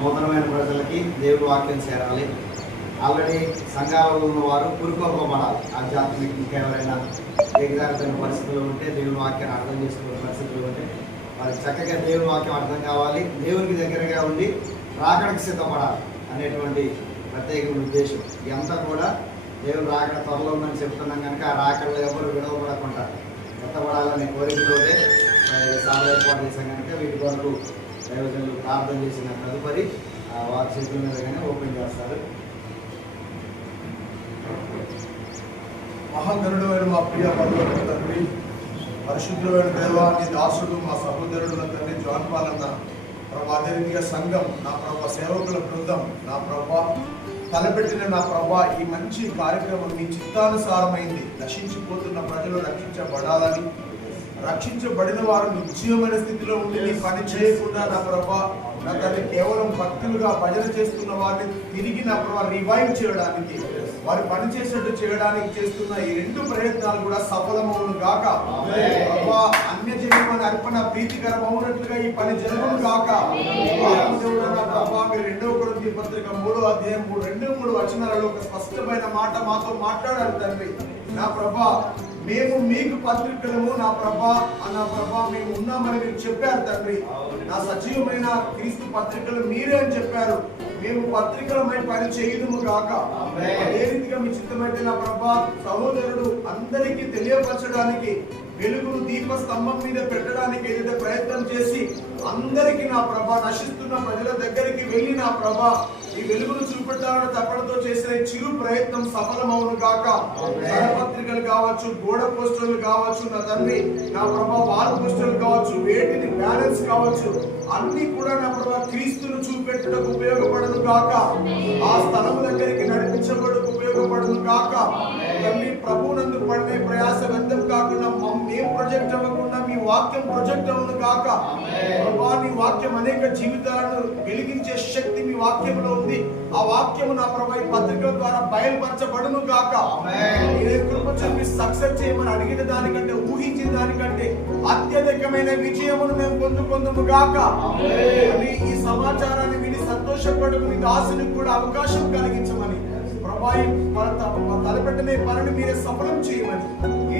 నూతనమైన ప్రజలకి దేవుని వాక్యం చేరాలి. ఆల్రెడీ సంఘాలలో ఉన్నవారు పురుకొల్పబడాలి. ఆధ్యాత్మికంగా ఎవరైనా దిగజారిపోయిన పరిస్థితులు ఉంటే, దేవుని వాక్యాన్ని అర్థం చేసుకునే పరిస్థితులు ఉంటే వారికి చక్కగా దేవుని వాక్యం అర్థం కావాలి, దేవునికి దగ్గరగా ఉండి రాకడకు సిద్ధపడాలి అనేటువంటి ప్రత్యేకమైన ఉద్దేశం. ఇదంతా కూడా దేవుని రాకడ త్వరలో ఉందని చెప్తున్నాం కనుక ఆ రాకడలో ఎవరు విడవబడకుండా ఎత్తబడాలనే కోరికతోనే సభ ఏర్పాటు చేశాం కనుక వీటి కొరకు దైవజనులు ప్రార్థన చేసిన తదుపరి వారి చేతుల మీదగానే ఓపెన్ చేస్తారు. మహాగరుడైన మా ప్రియ పరలోక తండ్రి, పరిశుద్ధమైన దేవాన్ని దాసుడు మా సహోదరుల తండ్రి జాన్ పాలన్న ప్రభా, అదే రీతిగా సంఘం నా ప్రభా, సేవకుల బృందం నా ప్రభా తలపెట్టిన నా ప్రభా ఈ మంచి కార్యక్రమం మీ చిత్తానుసారమైంది. నశించిపోతున్న ప్రజలు రక్షించబడాలని, రక్షించబడిన వారు నిశ్చయమైన స్థితిలో ఉండి నీ పని చేయకుండా నా ప్రభా నా తల్లి కేవలం భక్తులుగా భజన చేస్తున్న వారిని తిరిగి నా ప్రభా రివైవ్ చేయడానికి, వారు పని చేసేట్టు చేయడానికి చేస్తున్న ఈ రెండు ప్రయత్నాలు కూడా సఫలమవును గాక. ప్రభా అన్యజన్యమైన అర్పణ ప్రీతికరమవునట్లుగా ఈ పని జరగను గాక. ప్రభా మీరు 2 కొరింథీ పత్రిక 3వ అధ్యాయం 2-3 వచనాలలో ఒక స్పష్టమైన మాట మాతో మాట్లాడారు తండ్రి. నా ప్రభా మేము మీకు పత్రికలము నా ప్రభా మేము ఉన్నామని మీరు చెప్పారు తండ్రి. నా సజీవమైన క్రీస్తు పత్రికలు మీరే అని చెప్పారు. మేము పత్రికలమై పని చేయదుము గాక. అదే రీతిగా మీ చిత్తమైతే నా ప్రభా సహోదరుడు అందరికీ తెలియపరచడానికి, వెలుగును దీప స్తంభం మీద పెట్టడానికి ఏదైతే ప్రయత్నం చేసి అందరికీ నా ప్రభా నశిస్తున్న ప్రజల దగ్గరికి వెళ్ళి నా ప్రభా ఈ వెలుగును చూపెట్టాలని తప్పడంతో చేసిన చిరు ప్రయత్నం సఫలమవును గాక. పత్రికలు కావచ్చు, గోడ పోస్టర్లు కావచ్చు నా తండ్రి నా ప్రభా, వాల్ పోస్టర్లు కావచ్చు, వేటిని బ్యాలెన్స్ కావచ్చు, అన్ని కూడా నా ప్రభా క్రీస్తును చూపెట్టడానికి ఉపయోగపడను గాక. ఆ స్థలం దగ్గరికి నడిపించబడకు ఉపయోగపడను గాక. తల్లి ప్రభువునందు పడిన ప్రయాస వ్యర్థం కాకుండా మేము ప్రొజెక్ట్ అవ్వకుండా మీ వాక్యం ప్రొజెక్ట్ అవును గాక. ప్రభా నీ వాక్యం అనేక జీవితాలను వెలిగించే శక్తి మీ వాక్యంలో ఉంది. ఆ వాక్యము నా ప్రభా ఈ పత్రికల ద్వారా బయలుపరచబడును గాక. ఏ కృప చూపి సక్సెస్ చేయమని అడిగిన దానికంటే, ఊహించిన దానికంటే అత్యధికమైన విజయమును మేము పొందుకుందుము గాక. ఈ సమాచారాన్ని విని సంతోషపడుకు మీ దాసునికి కూడా అవకాశం కలిగించమని ప్రభా తలపెట్టనే పనిని మీరే సఫలం చేయమని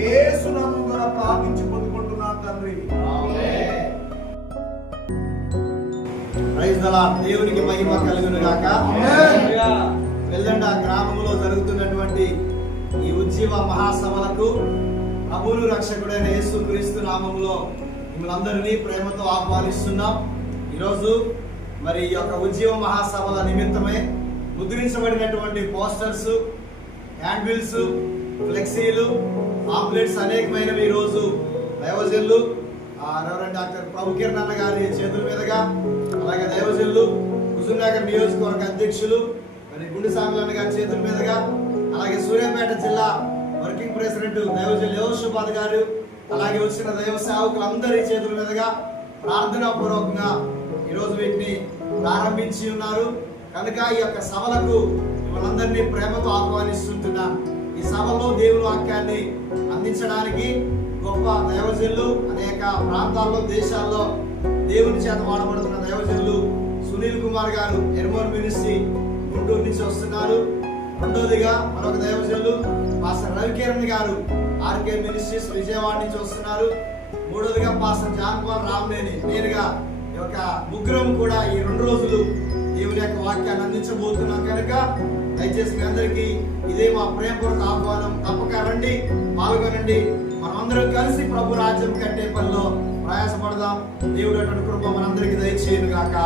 యేసు నామం ద్వారా ప్రార్థించి పొందుకుంటున్నాను తండ్రి. Praise the lord. దేవునికి మహిమ కలుగును గాక. వెల్లండ గ్రామంలో జరుగుతున్నటువంటి ఈ ఉజ్జీవ మహాసభలకు ప్రభువును రక్షకుడైన యేసుక్రీస్తు నామములో మిమ్మల్ని అందరినీ ప్రేమతో ఆహ్వానిస్తున్నాం. ఈరోజు మరి ఈ యొక్క ఉజ్జీవ మహాసభల నిమిత్తమై ముద్రించబడినటువంటి పోస్టర్స్, హ్యాండ్బిల్స్, ఫ్లెక్సీలు, పాంప్లెట్స్ అనేకమైనవి ఈరోజు దైవజనులు రెవరెండ్ డాక్టర్ ప్రభు కిరణ్ అన్న గారి చేతుల మీదుగా, అలాగే దైవజనులు హుజూర్నగర్ నియోజకవర్గ అధ్యక్షులు మరి గుండె సామిలన్న గారి చేతుల మీదుగా, అలాగే సూర్యాపేట జిల్లా వర్కింగ్ ప్రెసిడెంట్ దైవజనులు యోషుబాద్ గారు, అలాగే వచ్చిన దైవ సేవకులందరి చేతుల మీదుగా ప్రార్థనా పూర్వకంగా ఈరోజు వీటిని ప్రారంభించి ఉన్నారు. కనుక ఈ యొక్క సభలకు మిమ్మల్ని ప్రేమతో ఆహ్వానిస్తుంటున్నా. ఈ సభలో దేవుని వాక్యాన్ని అందించడానికి గొప్ప దైవజనులు అనేక ప్రాంతాల్లో, దేశాల్లో దేవుని చేత వాడబడుతున్న దైవజనులు సునీల్ కుమార్ గారు ఎర్మోన్ మినిస్ట్రీ గుంటూరు నుంచి వస్తున్నారు. రెండోదిగా మరొక దైవజనులు పాస్టర్ రవికిరణ్ గారు ఆర్కే మినిస్ట్రీస్ విజయవాడ నుంచి వస్తున్నారు. మూడోదిగా పాస్టర్ జాన్ పాల్ రామనేని, నేరుగా ఈ యొక్క ముగ్గురం కూడా ఈ 2 రోజులు దేవుని యొక్క వాక్యాన్ని అందించబోతున్నాం. కనుక దయచేసి మీ అందరికీ ఇదే మా ప్రేమపూర్వక ఆహ్వానం. తప్పక రండి, పాల్గొనండి. మనమందరం కలిసి ప్రభు రాజ్యం కట్టే పనిలో ప్రయాసపడదాం. దేవుడు అటువంటి కృప మనందరికీ దయచేయును గాక.